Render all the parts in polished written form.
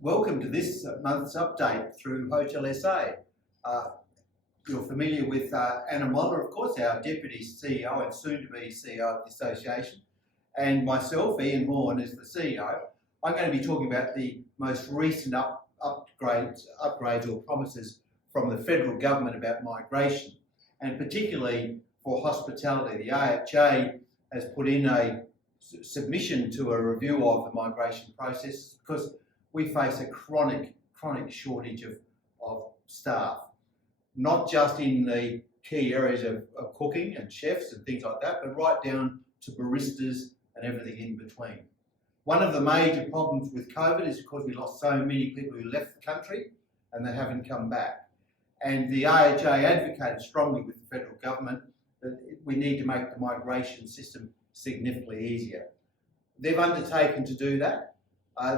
Welcome to this month's update through Hotel SA. You're familiar with Anna Moeller, of course, our Deputy CEO and soon-to-be CEO of the association, and myself, Ian Horne, as the CEO. I'm going to be talking about the most recent upgrades or promises from the federal government about migration, and particularly for hospitality. The AHA has put in a submission to a review of the migration process because we face a chronic shortage of staff, not just in the key areas of cooking and chefs and things like that, but right down to baristas and everything in between. One of the major problems with COVID is because we lost so many people who left the country and they haven't come back. And the AHA advocated strongly with the federal government that we need to make the migration system significantly easier. They've undertaken to do that.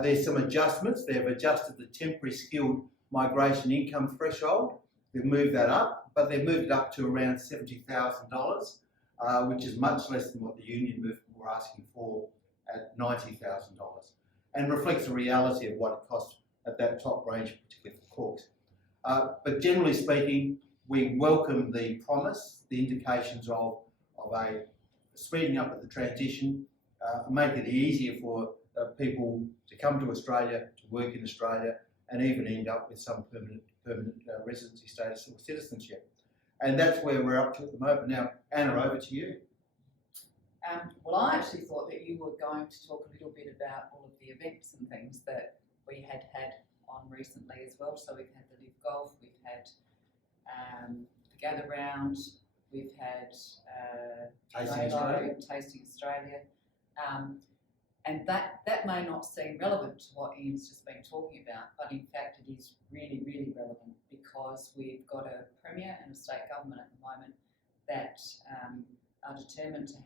There's some adjustments. They've adjusted the temporary skilled migration income threshold. They've moved that up, but they've moved it up to around $70,000, which is much less than what the union movement were asking for at $90,000, and reflects the reality of what it costs at that top range, particularly for cooks. But generally speaking, we welcome the promise, the indications of a speeding up of the transition, make it easier for people to come to Australia, to work in Australia, and even end up with some permanent residency status or citizenship. And that's where we're up to at the moment. Now, Anna, over to you. Well, I actually thought that you were going to talk a little bit about all of the events and things that we had on recently as well. So we've had the Live Golf, we've had the Gather Round, we've had Tasting Australia. And that may not seem relevant to what Ian's just been talking about, but in fact it is really, really relevant because we've got a Premier and a state government at the moment that are determined to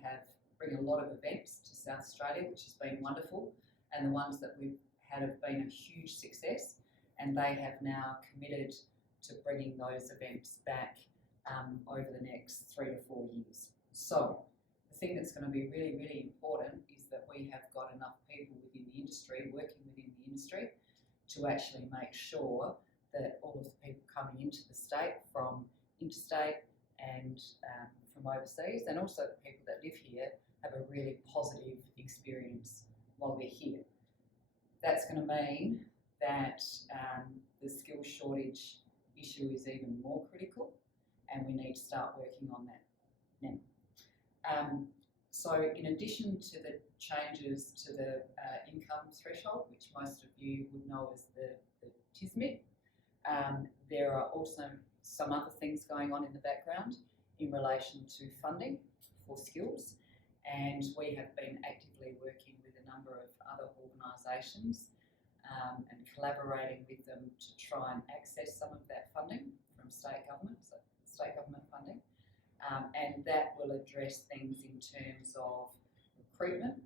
bring a lot of events to South Australia, which has been wonderful, and the ones that we've had have been a huge success, and they have now committed to bringing those events back over the next 3 to 4 years. So the thing that's going to be really, really important is that we have got enough people within the industry, working within the industry, to actually make sure that all of the people coming into the state from interstate and from overseas, and also the people that live here, have a really positive experience while they're here. That's going to mean that the skills shortage issue is even more critical, and we need to start working on that now. So in addition to the changes to the income threshold, which most of you would know as the TSMIT, there are also some other things going on in the background in relation to funding for skills, and we have been actively working with a number of other organisations and collaborating with them to try and access some of that funding from state government, so state government funding. And that will address things in terms of recruitment,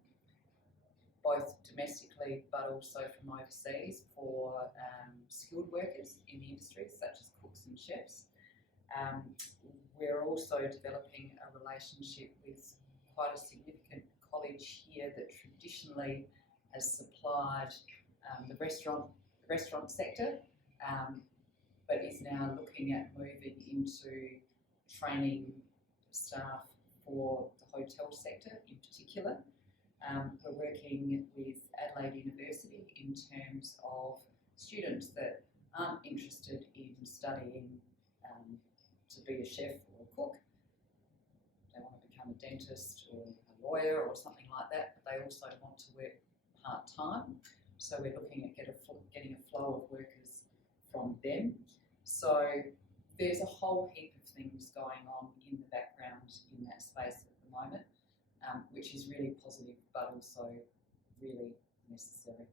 both domestically but also from overseas, for skilled workers in the industry, such as cooks and chefs. We're also developing a relationship with quite a significant college here that traditionally has supplied the restaurant sector, but is now looking at moving into training staff for the hotel sector in particular. We're working with Adelaide University in terms of students that aren't interested in studying to be a chef or a cook. They want to become a dentist or a lawyer or something like that, but they also want to work part-time. So we're looking at getting a flow of workers from them. So there's a whole heap of things going on in the background in that space at the moment, which is really positive, but also really necessary.